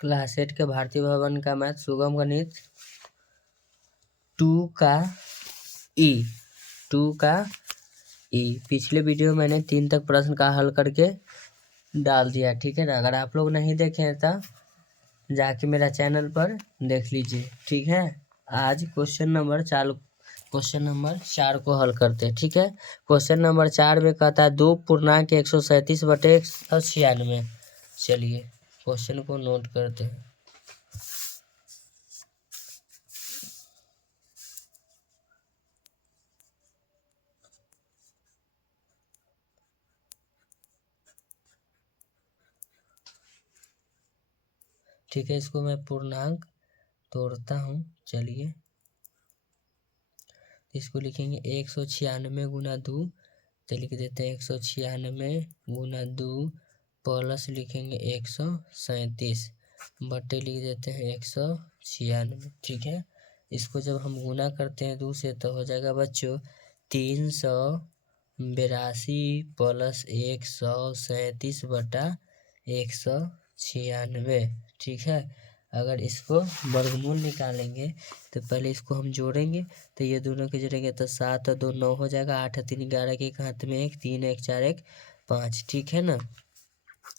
Class 8 के भारतीय भवन का मैथ सुगम गणित 2 का ई पिछले वीडियो में मैंने 3 तक प्रश्न का हल करके डाल दिया, ठीक है ना। अगर आप लोग नहीं देखे तो जाके मेरा चैनल पर देख लीजिए, ठीक है। आज क्वेश्चन नंबर 4 को हल करते हैं, ठीक है। क्वेश्चन नंबर 4 में कहता है 2.137/196। चलिए क्वेश्चन को नोट करते हैं। ठीक है, इसको मैं पूर्णांक तोड़ता हूँ। चलिए इसको लिखेंगे 196 गुना 2, तो लिख देते हैं 196 गुना 2 प्लस लिखेंगे 137 बटे लिख देते हैं 196, ठीक है। इसको जब हम गुना करते हैं 2 से तो हो जाएगा बच्चों 382 प्लस 137 बटा 196, ठीक है। अगर इसको वर्गमूल निकालेंगे तो पहले इसको हम जोड़ेंगे, तो ये दोनों के जोड़ेंगे तो 7 और 2 9 हो जाएगा, 8 और 3 11 के एक हाथ में 1, 3 1 4 1 5, ठीक है ना।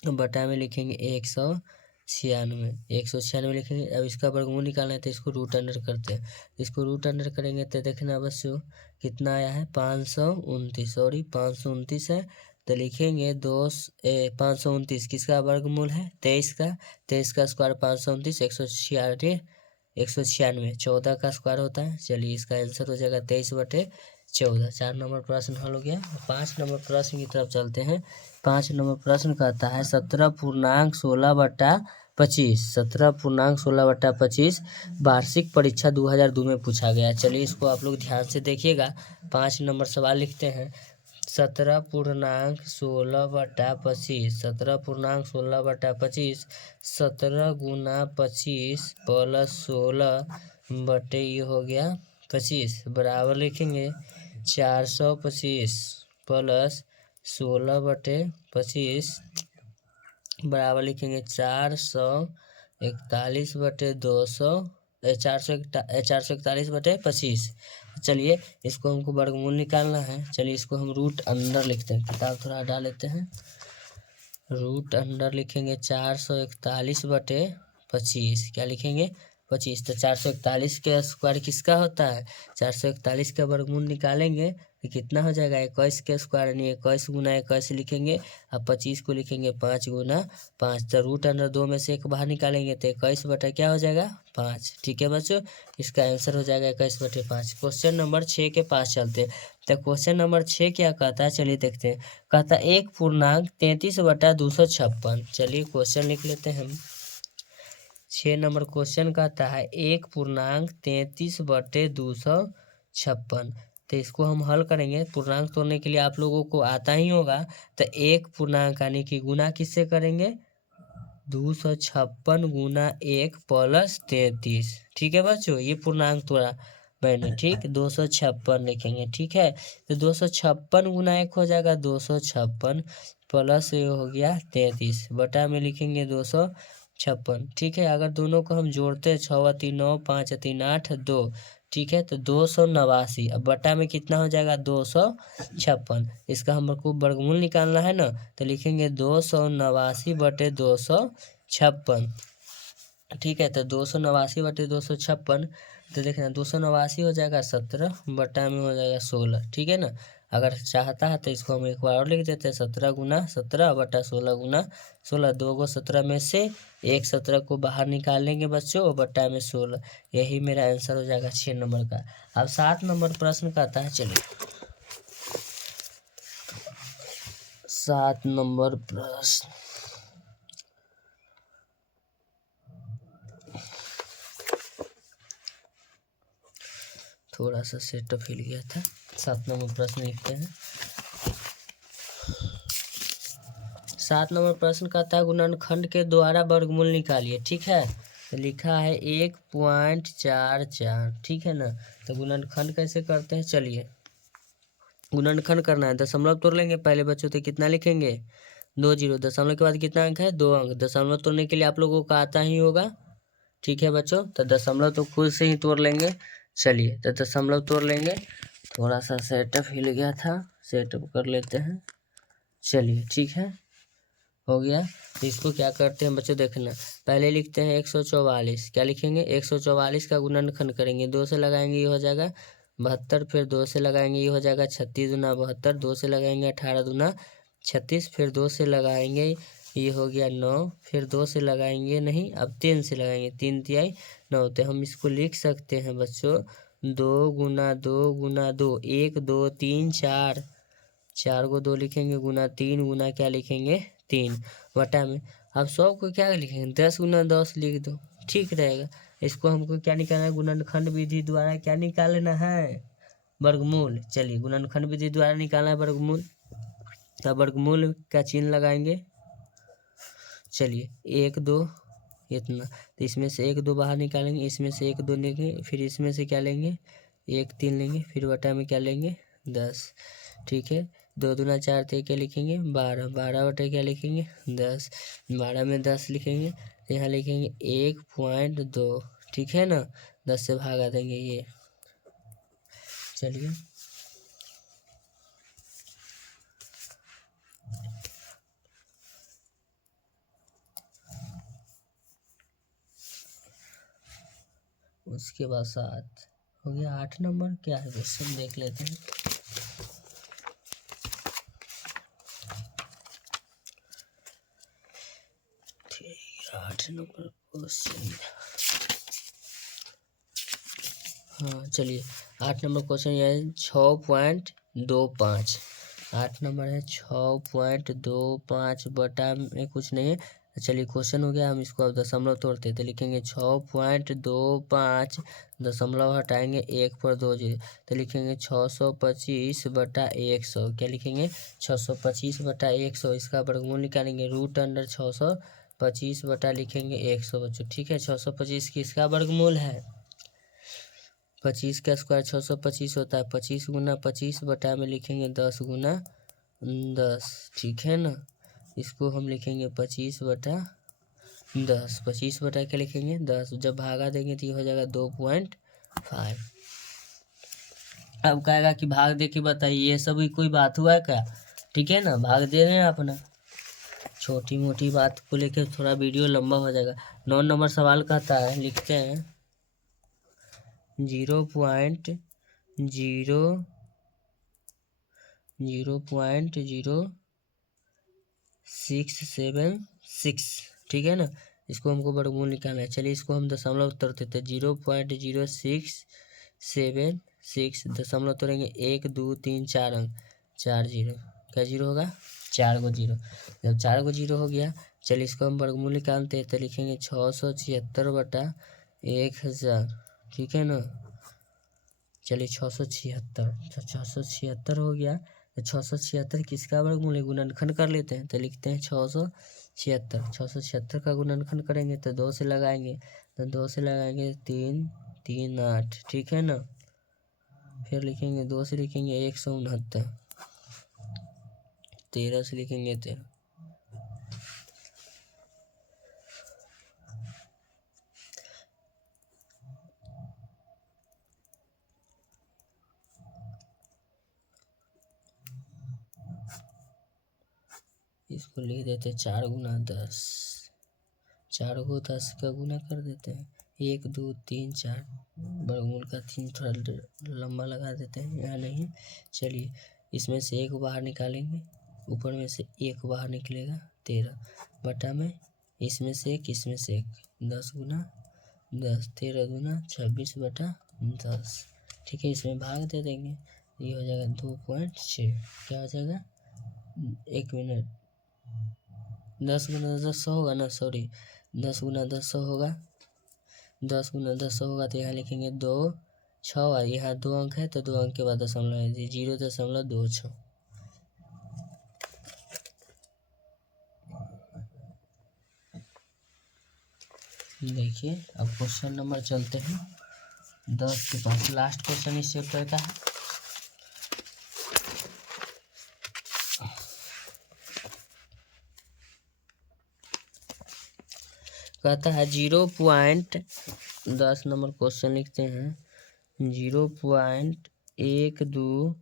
बटा में लिखेंगे 196 लिखेंगे। अब इसका वर्गमूल निकालना है तो इसको रूट अंडर करते हैं। इसको रूट अंडर करेंगे तो देखना बच्चों कितना आया है 529 है। तो लिखेंगे 529 किसका वर्गमूल है 23 का, 23 का स्क्वायर 529, 196 14 का स्क्वायर होता है। चलिए इसका आंसर हो जाएगा 23/14। 4 नंबर प्रश्न हल हो गया। 5 नंबर प्रश्न की तरफ चलते हैं। 5 नंबर प्रश्न कहता है 17.16/25 वार्षिक परीक्षा 2002 में पूछा गया। चलिए इसको आप लोग ध्यान से देखिएगा। 5 नंबर सवाल लिखते हैं 17.16/25 17.16/25 17 गुना 25 प्लस 16 बटे ये हो गया 25 बराबर लिखेंगे 425 प्लस 16 बटे 25 बराबर लिखेंगे 441 बटे 200 441 बटे 25। चलिए इसको हमको वर्गमूल निकालना है। चलिए इसको हम रूट अंडर लिखते हैं, किताब थोड़ा हटा लेते हैं। रूट अंडर लिखेंगे 441 बटे 25, क्या लिखेंगे 25। तो 441 के स्क्वायर किसका होता है 441 का वर्गमूल निकालेंगे तो कितना हो जाएगा 21 के स्क्वायर, यानी 21 गुना 21 लिखेंगे। अब 25 को लिखेंगे 5 गुना 5, तो रूट अंडर 2 में से 1 बाहर निकालेंगे तो 21 बटा क्या हो जाएगा 5, ठीक है बच्चों। इसका आंसर हो जाएगा 21/5। क्वेश्चन नंबर 6 के पास चलते हैं। तो क्वेश्चन नंबर 6 क्या कहता है चलिए देखते हैं। कहता है 1.33/256। चलिए क्वेश्चन लिख लेते हैं हम। 6 नंबर क्वेश्चन कहता है 1.33/256। तो इसको हम हल करेंगे। पूर्णांक तोड़ने के लिए आप लोगों को आता ही होगा। तो 1 पूर्णांक यानी कि गुना किससे करेंगे 256 गुना 1 प्लस 33, ठीक है बच्चों। ये पूर्णांक तोड़ा मैंने, ठीक 256 लिखेंगे, ठीक है। तो 256 गुना 1 हो जाएगा 256 प्लस ये हो गया 33 बटा में लिखेंगे 256, ठीक है। अगर दोनों को हम जोड़ते हैं 6 3 9 5 3 8 2, ठीक है। तो 289। अब बटा में कितना हो जाएगा 256। इसका हमको वर्गमूल निकालना है ना, तो लिखेंगे 289 बटे 256, ठीक है। तो 289 बटे 256, तो देखना 289 हो जाएगा 17 बटा में हो जाएगा 16, ठीक है ना। अगर चाहता है तो इसको हम एक बार और लिख देते हैं 17 गुना 17 बटा 16 गुना 16। 2 को 17 में से 1 17 को बाहर निकाल लेंगे बच्चों, बटा में 16। यही मेरा आंसर हो जाएगा 6 नंबर का। अब 7 नंबर प्रश्न कहता है, चलिए 7 नंबर प्रश्न थोड़ा सा सेटअप हिल गया था। 7 नंबर प्रश्न लिखते हैं। 7 नंबर प्रश्न कहता है गुणनखंड के द्वारा वर्गमूल निकालिए, ठीक है। तो लिखा है 1.44, ठीक है ना। तो गुणनखंड कैसे करते हैं, चलिए गुणनखंड करना है। दशमलव तोड़ लेंगे पहले बच्चों, तो कितना लिखेंगे 2 जीरो, दशमलव के बाद कितना अंक है 2 अंक। दशमलव तोड़ने के लिए आप लोगों को आता ही होगा, ठीक है बच्चों। तो दशमलव तो खुद से ही तोड़ लेंगे। चलिए तो दशमलव तोड़ लेंगे। थोड़ा सा सेटअप हिल गया था, सेटअप कर लेते हैं। चलिए ठीक है, हो गया। तो इसको क्या करते हैं बच्चों, देखना। पहले लिखते हैं 144। क्या लिखेंगे 144 का गुणनखंड करेंगे, 2 से लगाएंगे ये हो जाएगा 72, फिर 2 से लगाएंगे ये हो जाएगा 36 दूना 72, 2 से लगाएंगे 18 दूना 36, फिर 2 से लगाएंगे ये हो गया 9, फिर 2 से लगाएंगे नहीं, अब 3 से लगाएंगे, 3 तिहाई 9। तो हम इसको लिख सकते हैं बच्चों 2 गुना 2 गुना 2, 1 2 3 4, 4 को 2 लिखेंगे गुना 3 गुना क्या लिखेंगे 3 बटा में। अब 100 को क्या लिखेंगे 10 गुना 10 लिख दो, ठीक रहेगा। इसको हमको क्या निकालना है, गुणनखंड विधि द्वारा क्या निकालना है, वर्गमूल। चलिए गुणनखंड विधि द्वारा निकालना है वर्गमूल। तब वर्गमूल का चिन्ह लगाएंगे। चलिए 1 2 इतना, तो इसमें से 1 2 बाहर निकालेंगे, इसमें से 1 2 लेंगे, फिर इसमें से क्या लेंगे 1 3 लेंगे, फिर बटा में क्या लेंगे 10, ठीक है। 2 दूना 4 ते क्या लिखेंगे 12, 12 बटा क्या लिखेंगे 10, 12 में 10 लिखेंगे, तो यहाँ लिखेंगे 1.2, ठीक है ना। 10 से भागा देंगे ये। चलिए उसके बाद 7 हो गया। 8 नंबर क्या है क्वेश्चन देख लेते हैं। ठीक है 8 नंबर क्वेश्चन, हाँ चलिए 8 नंबर क्वेश्चन ये है 6.25। 8 नंबर है 6.25 बटा में कुछ नहीं है। चलिए क्वेश्चन हो गया, हम इसको अब दशमलव तोड़ते तो लिखेंगे 6.25, दशमलव हटाएंगे 1 पर 2 जीरो, तो लिखेंगे 625 बटा 100। क्या लिखेंगे 625 बटा 100, इसका वर्गमूल निकालेंगे √625 बटा लिखेंगे 100 बच्चों, ठीक है। 625 किसका वर्गमूल है, 25 का स्क्वायर 625 होता है, 25 गुना 25 बटा में लिखेंगे 10 गुना 10, ठीक है ना। इसको हम लिखेंगे 25 बटा 10, 25 बटा क्या लिखेंगे 10, जब भागा देंगे तो ये हो जाएगा 2.5। अब कहेगा कि भाग दे के बताइए, ये सब कोई बात हुआ है क्या, ठीक है ना। भाग दे रहे हैं अपना, छोटी मोटी बात को लेकर थोड़ा वीडियो लंबा हो जाएगा। 9 नंबर सवाल कहता है, लिखते हैं 0.0676, ठीक है ना। इसको हमको वर्गमूल निकालना है। चलिए इसको हम दशमलव तोड़ देते हैं, 0.0676, दशमलव तोड़ेंगे 1 2 3 4 अंक, 4 जीरो, क्या जीरो होगा 4 गो जीरो। जब 4 गो जीरो हो गया, चलिए इसको हम वर्गमूल निकालते हैं, तो लिखेंगे 676 बटा 1000, ठीक है ना। चलिए 676, 676 हो गया। तो 676 किसका वर्गमूल है, गुणनखंड कर लेते हैं, तो लिखते हैं 676 का गुणनखंड करेंगे तो 2 से लगाएंगे, तो 2 से लगाएंगे 3 3 8, ठीक है ना। फिर लिखेंगे 2 से लिखेंगे 169, 13 से लिखेंगे 13, इसको लिख देते 4 गुना 10, 4 को 10 का गुना कर देते हैं, 1 2 3 4, वर्गमूल का 3 थोड़ा लंबा लगा देते हैं, यहाँ नहीं। चलिए इसमें से 1 बाहर निकालेंगे, ऊपर में से 1 बाहर निकलेगा 13 बटा में, इसमें से 1 इसमें से 1, 10 गुना 10, 13 गुना 26 बटा 10, ठीक है। इसमें भाग दे देंगे, ये हो जाएगा 2.6, क्या हो जाएगा 1 मिनट, 10 गुना 10 होगा ना, सॉरी 10 गुना 10 होगा, 10 गुना 10 होगा, तो यहाँ लिखेंगे 2 6, और यहाँ 2 अंक है तो 2 अंक के बाद दशमलव 0.26। देखिए अब क्वेश्चन नंबर चलते हैं 10 के पास, लास्ट क्वेश्चन इस चैप्टर का है। कहता है 0.10 नंबर क्वेश्चन लिखते हैं 0.1296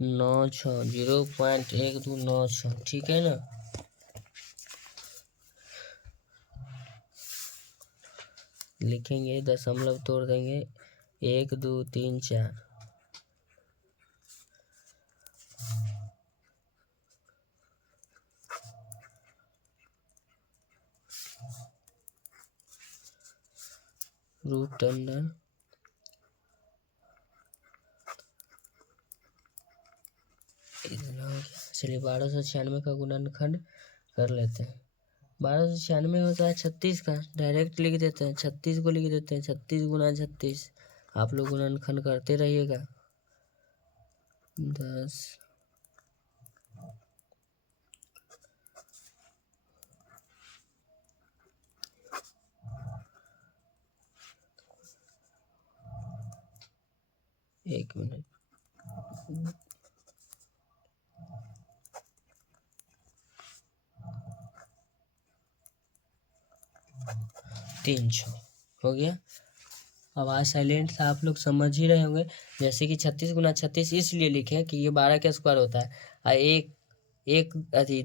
0.1296 ठीक है ना। लिखेंगे दशमलव तोड़ देंगे 1 2 3 4 रूट अंडर इतना हो गया। चलिए 1296 का गुणनखंड कर लेते हैं। 1296 होता है 36 का, डायरेक्ट लिख देते हैं 36 को लिख देते हैं 36 गुना 36। आप लोग गुणनखंड करते रहिएगा। 10 एक मिनट 300 हो गया। आवाज़ साइलेंट था, आप लोग समझ ही रहे होंगे। जैसे कि 36 गुना 36 इसलिए लिखे कि ये 12 का स्क्वायर होता है। और एक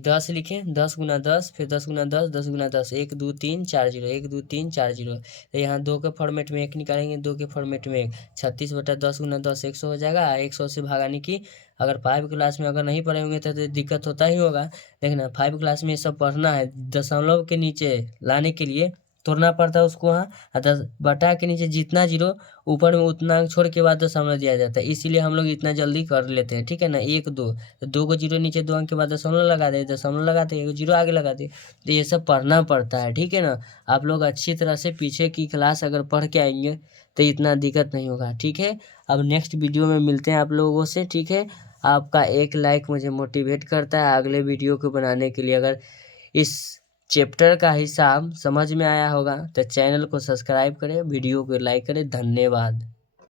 10 लिखें 10 गुना 10 फिर 10 गुना 10 10 गुना 10 1 2 3 4 0 1 2 3 4 0। तो यहाँ 2 के फॉर्मेट में 1 निकालेंगे 2 के फॉर्मेट में 1 36/10 गुना 10 100 हो जाएगा। 100 से भागाने की अगर 5 क्लास में अगर नहीं पढ़े होंगे तो दिक्कत होता ही होगा। देखना 5 क्लास में ये सब पढ़ना है। दशमलव के नीचे लाने के लिए तोड़ना पड़ता है उसको वहाँ। 10 बटा के नीचे जितना जीरो ऊपर में उतना अंक छोड़ के बाद दशमलव दिया जाता है। इसीलिए हम लोग इतना जल्दी कर लेते हैं ठीक है ना। 1 2 तो 2 को जीरो नीचे 2 अंक के बाद दशमलव लगा दे, दशमलव लगाते 1 जीरो आगे लगा दे। तो ये सब पढ़ना पड़ता है ठीक है ना। आप लोग अच्छी तरह से पीछे की क्लास अगर पढ़ के आएंगे तो इतना दिक्कत नहीं होगा ठीक है। अब नेक्स्ट वीडियो में मिलते हैं आप लोगों से ठीक है। आपका एक लाइक मुझे मोटिवेट करता है अगले वीडियो को बनाने के लिए। अगर इस चैप्टर का हिसाब समझ में आया होगा तो चैनल को सब्सक्राइब करें, वीडियो को लाइक करें। धन्यवाद।